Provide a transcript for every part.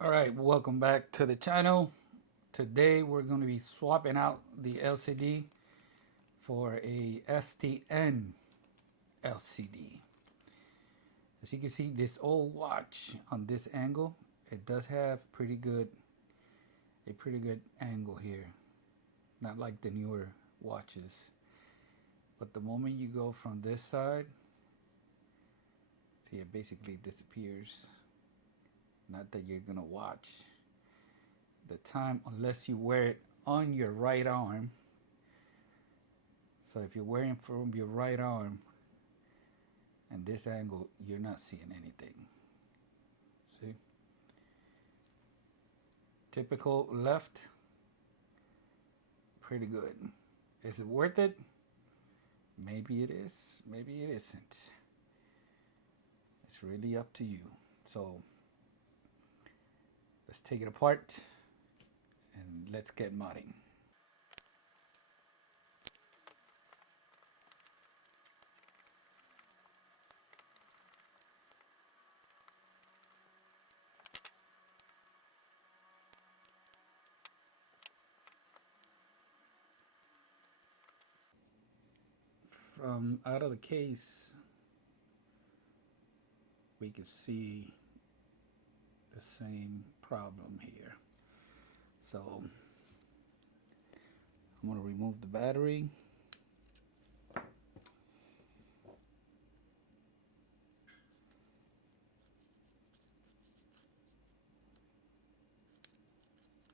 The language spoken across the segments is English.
All right, welcome back to the channel. Today we're going to be swapping out the LCD for a STN LCD. As you can see, this old watch on this angle, it does have a pretty good angle here. Not like the newer watches. But the moment you go from this side, see, it basically disappears. Not that you're gonna watch the time unless you wear it on your right arm. So if you're wearing from your right arm and this angle, you're not seeing anything. See? Typical left, pretty good. Is it worth it? Maybe it is, maybe it isn't. It's really up to you. So let's take it apart and let's get modding. From out of the case, we can see the same problem here. So I'm going to remove the battery.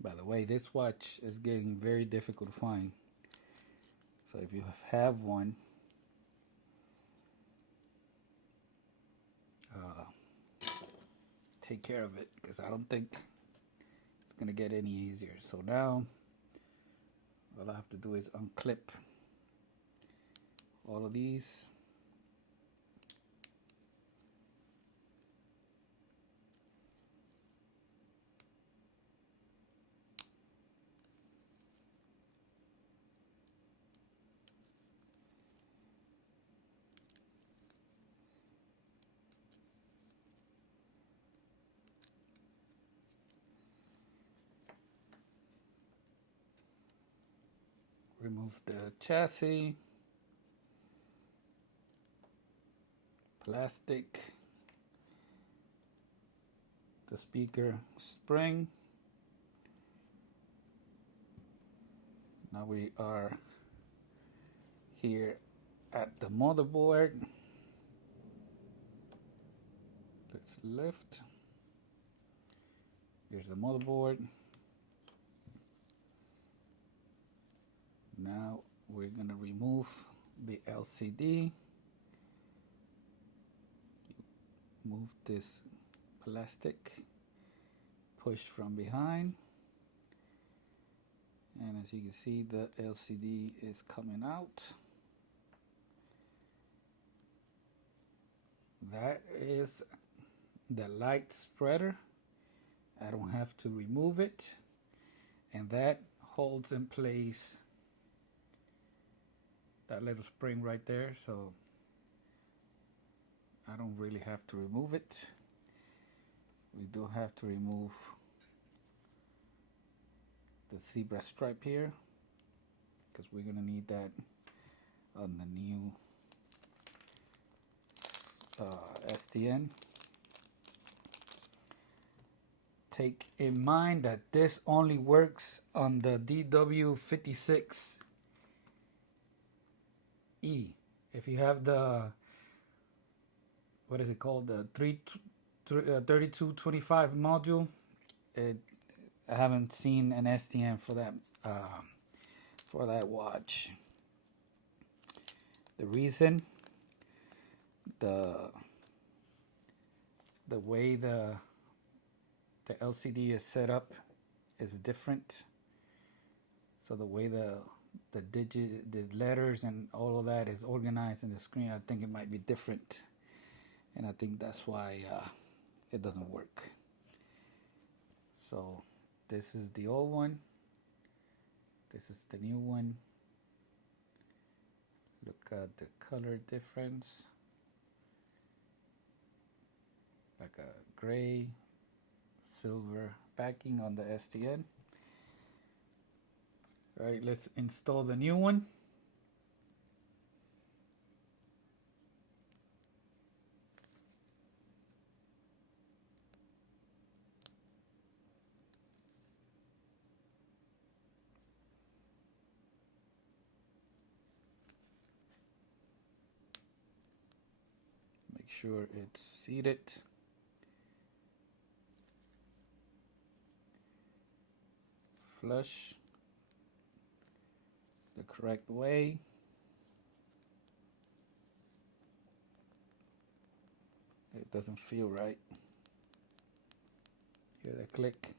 By the way, this watch is getting very difficult to find. So if you have one, take care of it, because I don't think it's going to get any easier. So now all I have to do is unclip all of these. Remove the chassis, plastic, the speaker spring. Now we are here at the motherboard. Let's lift. Here's the motherboard. Now we're going to remove the LCD. Move this plastic, push from behind, and as you can see, the LCD is coming out. That is the light spreader. I don't have to remove it, and that holds in place that little spring right there, so I don't really have to remove it. We do have to remove the zebra stripe here, because we're gonna need that on the new STN. Take in mind that this only works on the DW-5600e. If you have the, what is it called, the 3225 module, I haven't seen an STN for that watch. The reason, the way the LCD is set up is different. So the way the letters and all of that is organized in the screen, I think it might be different, and I think that's why it doesn't work. So this is the old one, this is the new one. Look at the color difference, like a gray, silver backing on the STN. All right, let's install the new one. Make sure it's seated. Flush the correct way. It doesn't feel right. Hear that click.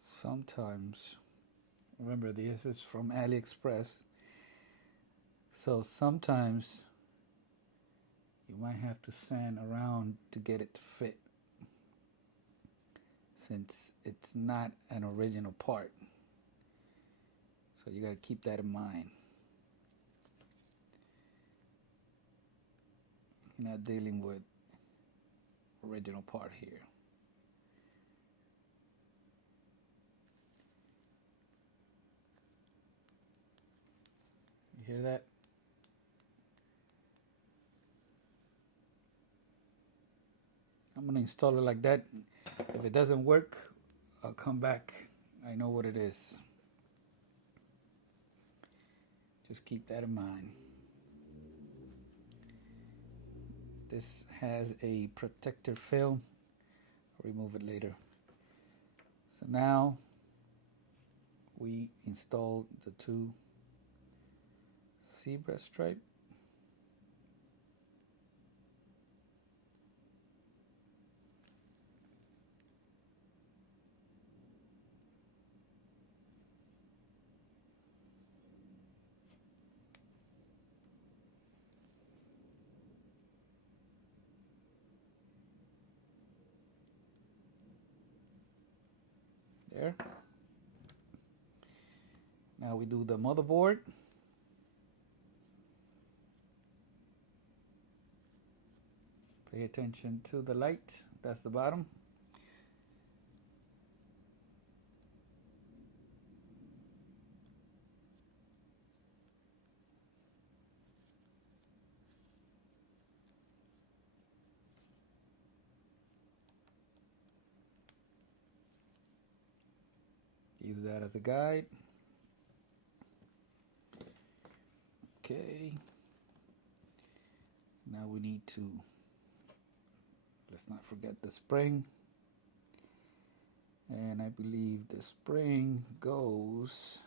Sometimes, remember this is from AliExpress, so sometimes you might have to sand around to get it to fit, since it's not an original part. So you got to keep that in mind. You're not dealing with original part here. You hear that? I'm going to install it like that. If it doesn't work, I'll come back. I know what it is. Just keep that in mind. This has a protector film. I'll remove it later. So now we installed the two zebra stripe. There. Now we do the motherboard. Pay attention to the light. That's the bottom. Use that as a guide. Okay. Now we need to, let's not forget the spring. And I believe the spring goes,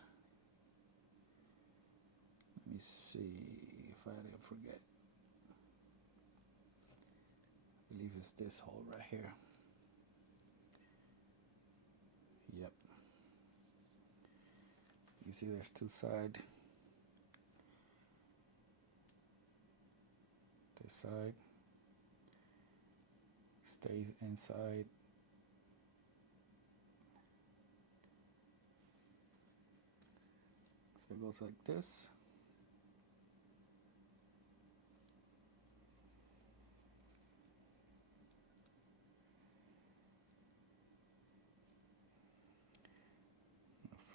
let me see if I didn't forget. I believe it's this hole right here. Yep. You see there's two sides. This side stays inside. So it goes like this.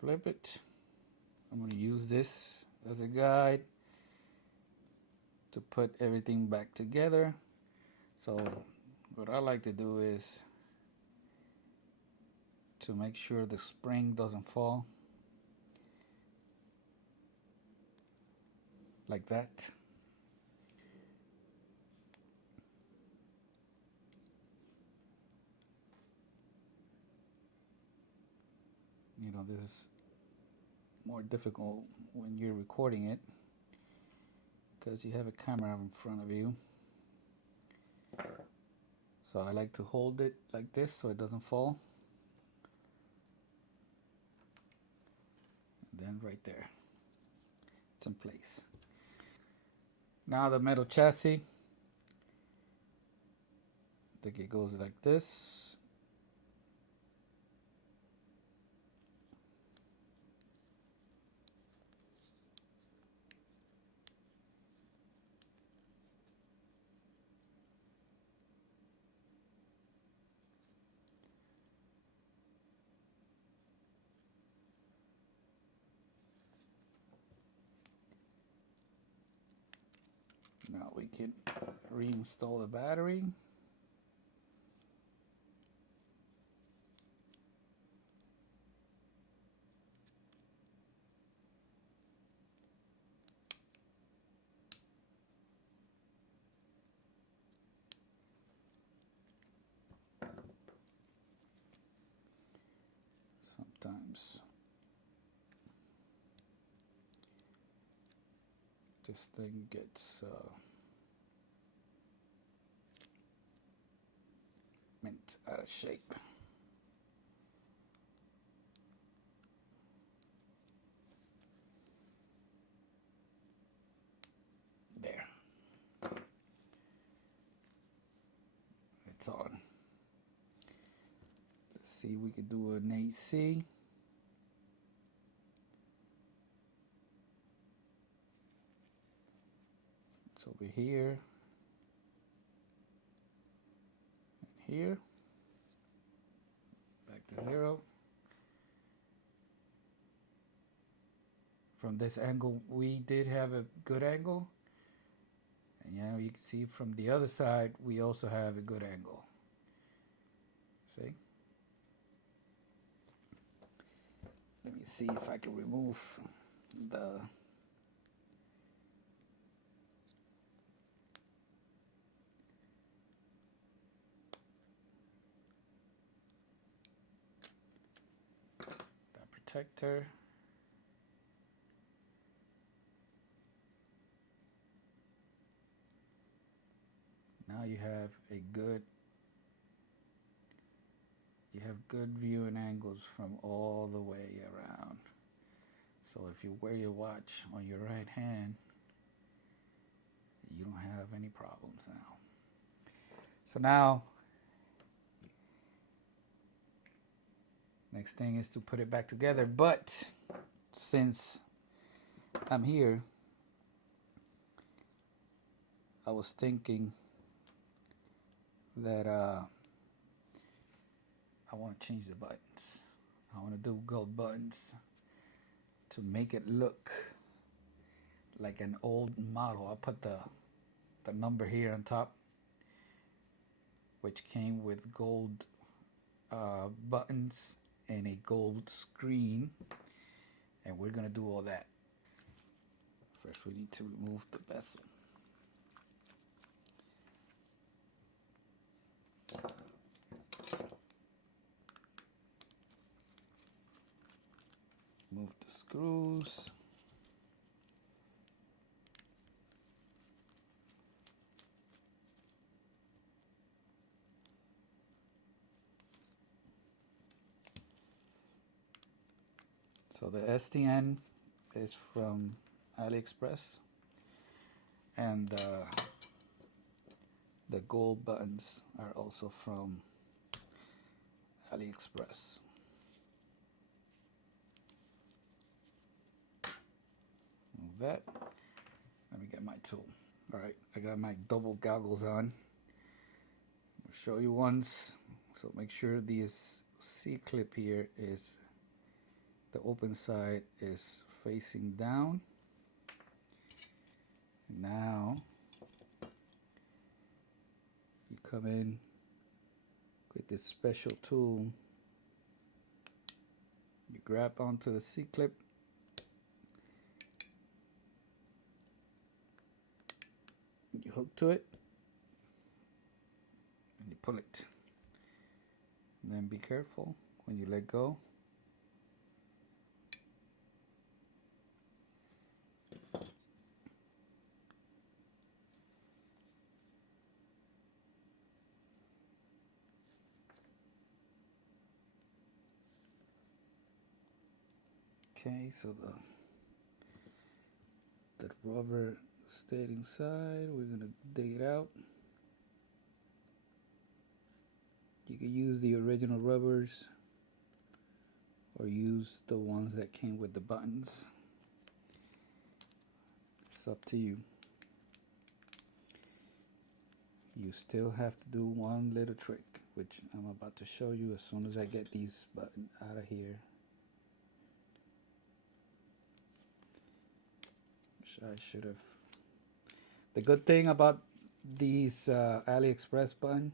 Flip it. I'm going to use this as a guide to put everything back together. So what I like to do is to make sure the spring doesn't fall, like that. You know, this is more difficult when you're recording it because you have a camera in front of you. So I like to hold it like this so it doesn't fall. And then right there, it's in place. Now the metal chassis, I think it goes like this. Now we can reinstall the battery. Sometimes this thing gets bent out of shape. There. It's on. Let's see, we could do an AC. It's over here and here. Back to 0. From this angle, we did have a good angle. And yeah, you can see from the other side, we also have a good angle. See? Let me see if I can remove the protector. Now you have good viewing angles from all the way around. So if you wear your watch on your right hand, you don't have any problems now. So now, next thing is to put it back together. But since I'm here, I was thinking that I want to change the buttons. I want to do gold buttons to make it look like an old model. I'll put the number here on top, which came with gold buttons and a gold screen, and we're gonna do all that. First we need to remove the bezel. Move the screws. So the STN is from AliExpress, and the gold buttons are also from AliExpress. Move that. Let me get my tool. All right, I got my double goggles on. I'll show you once. So make sure this C-clip here is, the open side is facing down. Now you come in with this special tool. You grab onto the C-clip. You hook to it and you pull it. And then be careful when you let go. Okay, so the rubber stayed inside. We're gonna dig it out. You can use the original rubbers or use the ones that came with the buttons. It's up to you. You still have to do one little trick, which I'm about to show you as soon as I get these buttons out of here. I should have. The good thing about these AliExpress button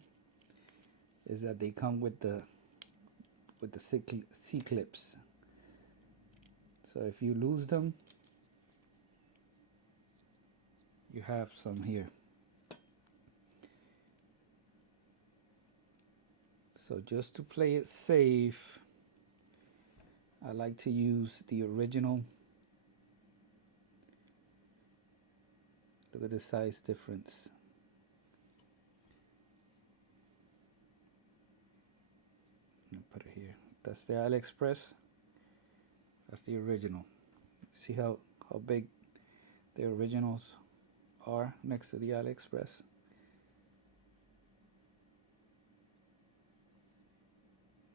is that they come with the C clips. So if you lose them, you have some here. So just to play it safe, I like to use the original. Look at the size difference. Put it here. That's the AliExpress. That's the original. See how big the originals are next to the AliExpress.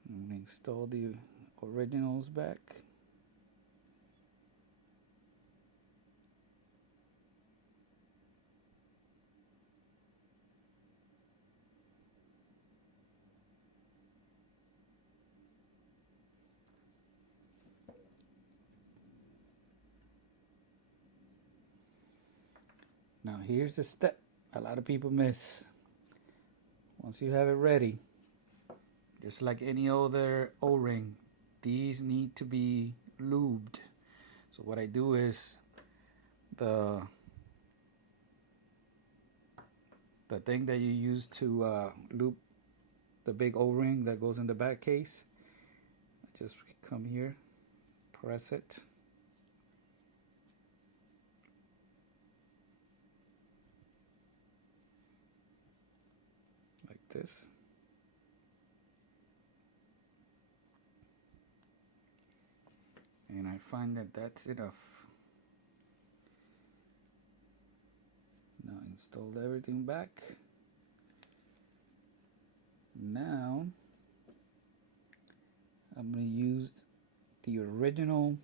And install the originals back. Now here's the step a lot of people miss. Once you have it ready, just like any other O-ring, these need to be lubed. So what I do is the thing that you use to loop the big O-ring that goes in the back case, just come here, press it. Like this. And I find that that's enough. Now installed everything back. Now I'm going to use the original.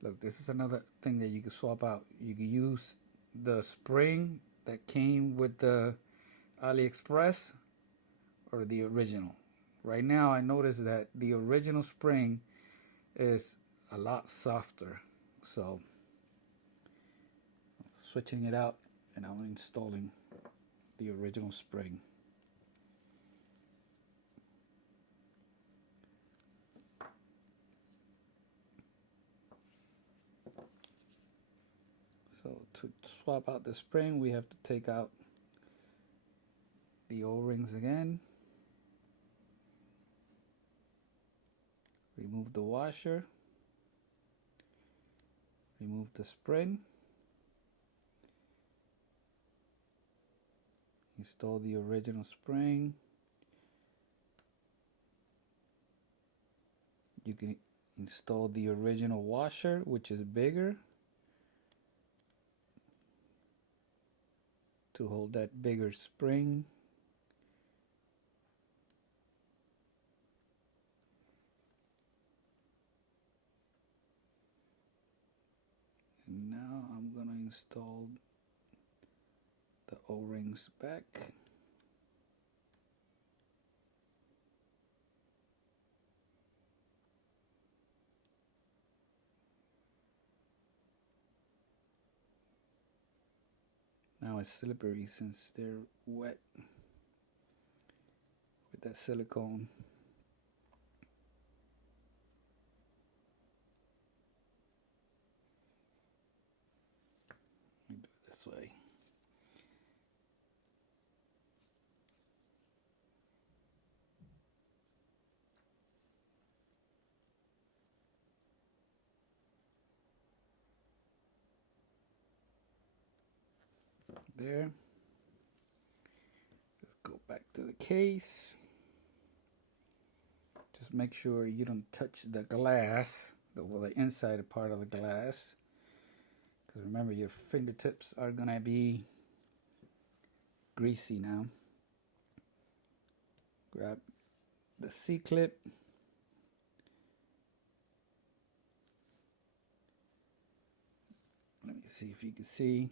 Look, this is another thing that you can swap out. You can use the spring that came with the AliExpress or the original. Right now I noticed that the original spring is a lot softer, so I'm switching it out and I'm installing the original spring. So to swap out the spring, we have to take out the O-rings again, remove the washer, remove the spring, install the original spring. You can install the original washer, which is bigger, to hold that bigger spring. And now I'm going to install the O-rings back. Now it's slippery since they're wet with that silicone. Let me do it this way. There. Just go back to the case. Just make sure you don't touch the glass, the inside part of the glass. Because remember, your fingertips are going to be greasy now. Grab the C-clip. Let me see if you can see.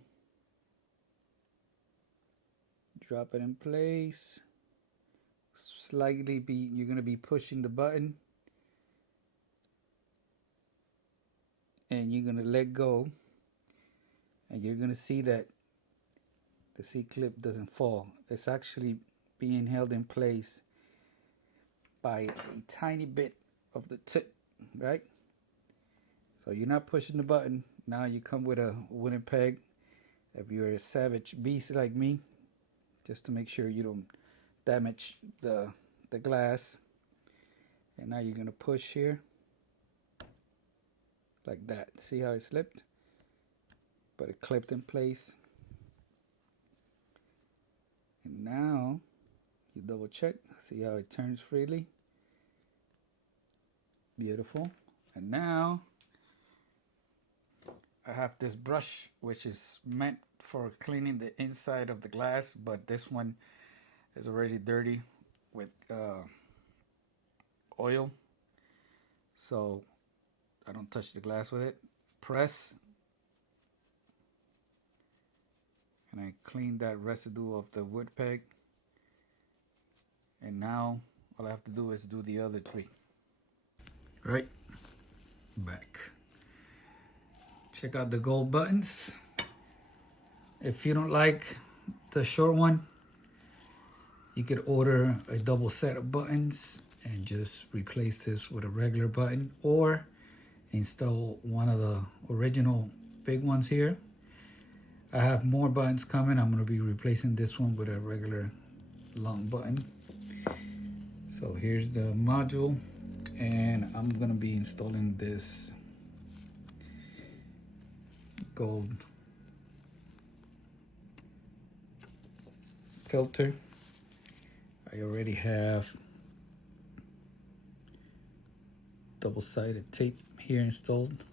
Drop it in place. You're going to be pushing the button. And you're going to let go. and you're gonna see that the C-clip doesn't fall. It's actually being held in place by a tiny bit of the tip, right? So you're not pushing the button. Now you come with a wooden peg. If you're a savage beast like me, just to make sure you don't damage the glass. And now you're gonna push here like that. See how it slipped? But it clipped in place. And now you double check, see how it turns freely. Beautiful. And now I have this brush which is meant for cleaning the inside of the glass, but this one is already dirty with oil, so I don't touch the glass with it. Press, and I clean that residue of the wood peg. And now all I have to do is do the other three. Right, back. Check out the gold buttons. If you don't like the short one, you could order a double set of buttons and just replace this with a regular button, or install one of the original big ones here. I have more buttons coming. I'm going to be replacing this one with a regular long button. So here's the module, and I'm going to be installing this gold filter. I already have double-sided tape here installed.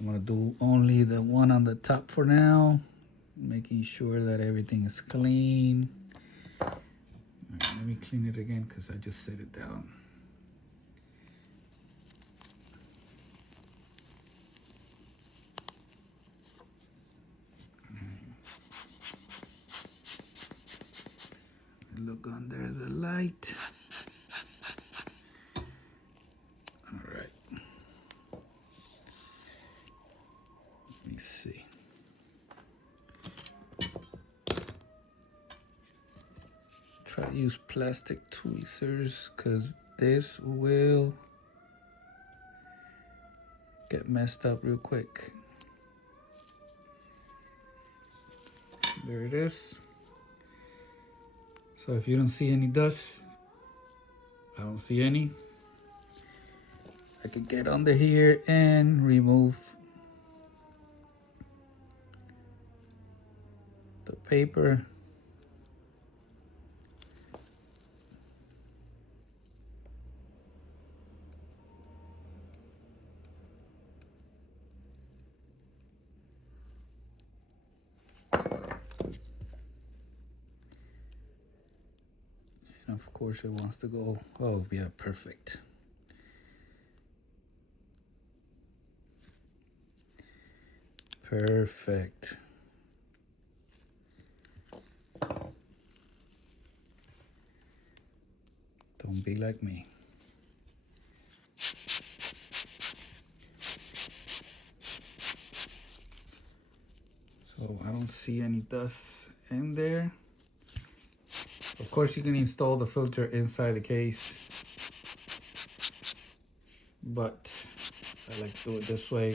I'm gonna do only the one on the top for now, making sure that everything is clean. All right, let me clean it again because I just set it down. Look under the light. All right. Let me see. Try to use plastic tweezers because this will get messed up real quick. There it is. So if you don't see any dust, I don't see any. I can get under here and remove the paper. And of course it wants to go. Oh yeah, perfect. Perfect. Don't be like me. So I don't see any dust in there. Of course you can install the filter inside the case, but I like to do it this way.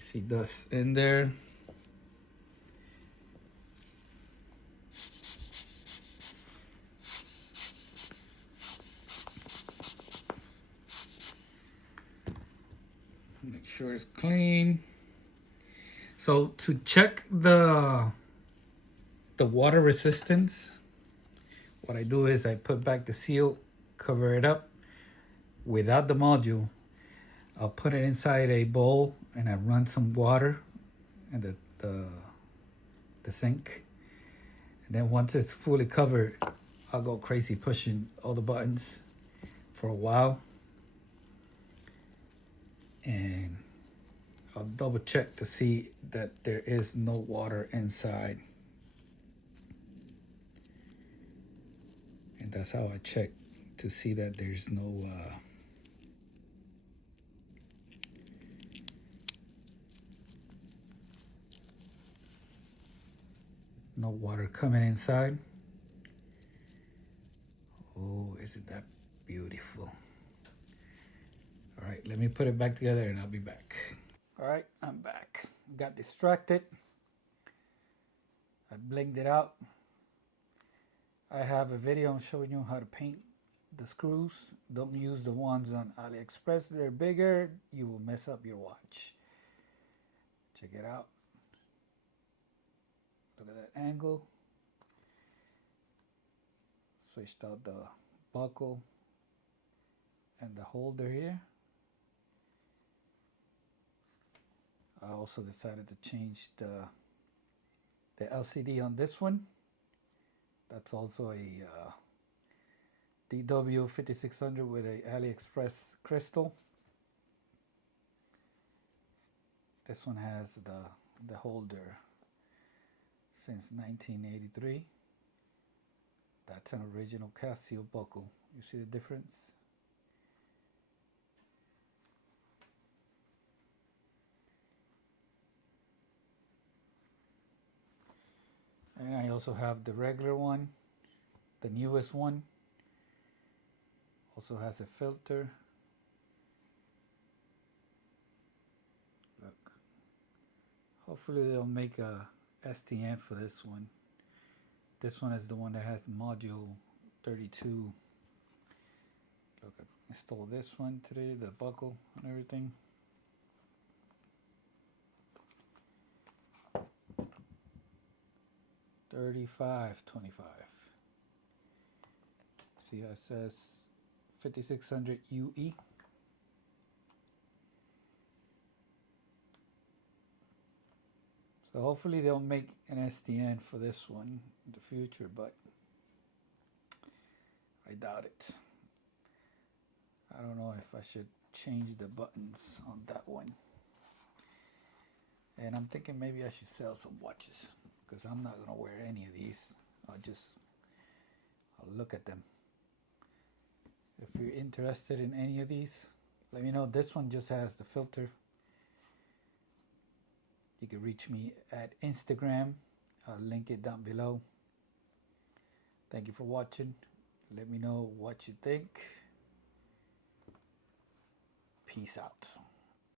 See dust in there. Make sure it's clean. So to check the water resistance, what I do is I put back the seal, cover it up without the module. I'll put it inside a bowl and I run some water in the sink. And then once it's fully covered, I'll go crazy pushing all the buttons for a while. And I'll double check to see that there is no water inside. And that's how I check to see that there's no no water coming inside. Oh, isn't that beautiful? All right, let me put it back together and I'll be back. All right, I'm back. Got distracted. I blinked it out. I have a video showing you how to paint the screws. Don't use the ones on AliExpress. They're bigger. You will mess up your watch. Check it out. Look at that angle. Switched out the buckle and the holder here. I also decided to change the LCD on this one. That's also a DW-5600 with a AliExpress crystal. This one has the holder since 1983. That's an original Casio buckle. You see the difference? And I also have the regular one, the newest one. Also has a filter. Look. Hopefully they'll make a STN for this one. This one is the one that has the module 32. Look, I installed this one today, the buckle and everything. $35.25. See how it says 5600 UE. So hopefully they'll make an STN for this one in the future, but I doubt it. I don't know if I should change the buttons on that one. And I'm thinking maybe I should sell some watches, because I'm not going to wear any of these. I'll look at them. If you're interested in any of these, let me know. This one just has the filter. You can reach me at Instagram. I'll link it down below. Thank you for watching. Let me know what you think. Peace out.